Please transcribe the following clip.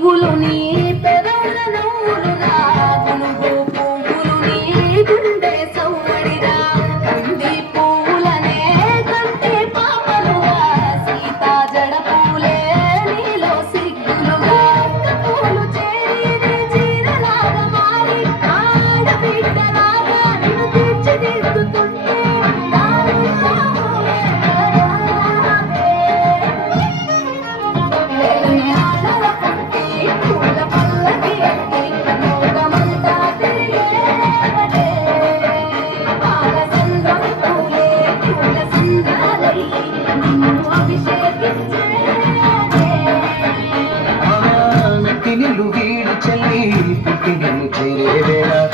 పువ్వులు నీ పెదవుల నవ్వులుగా గునుగు పువ్వులు నీ గుండె సౌవడిగా కంది పువ్వులనే కంటి పాపలుగా సీతా జడ పూలే నీలో సిగ్గులుగా పూలు చేరి చీరలాగా మారి ఆడబిడ్డలాగా నిన్ను తీర్చిదిద్దుతుంటే మెట్టి నిన్ను వీడి చెల్లి పుట్టి నిన్ను చేరే వేళ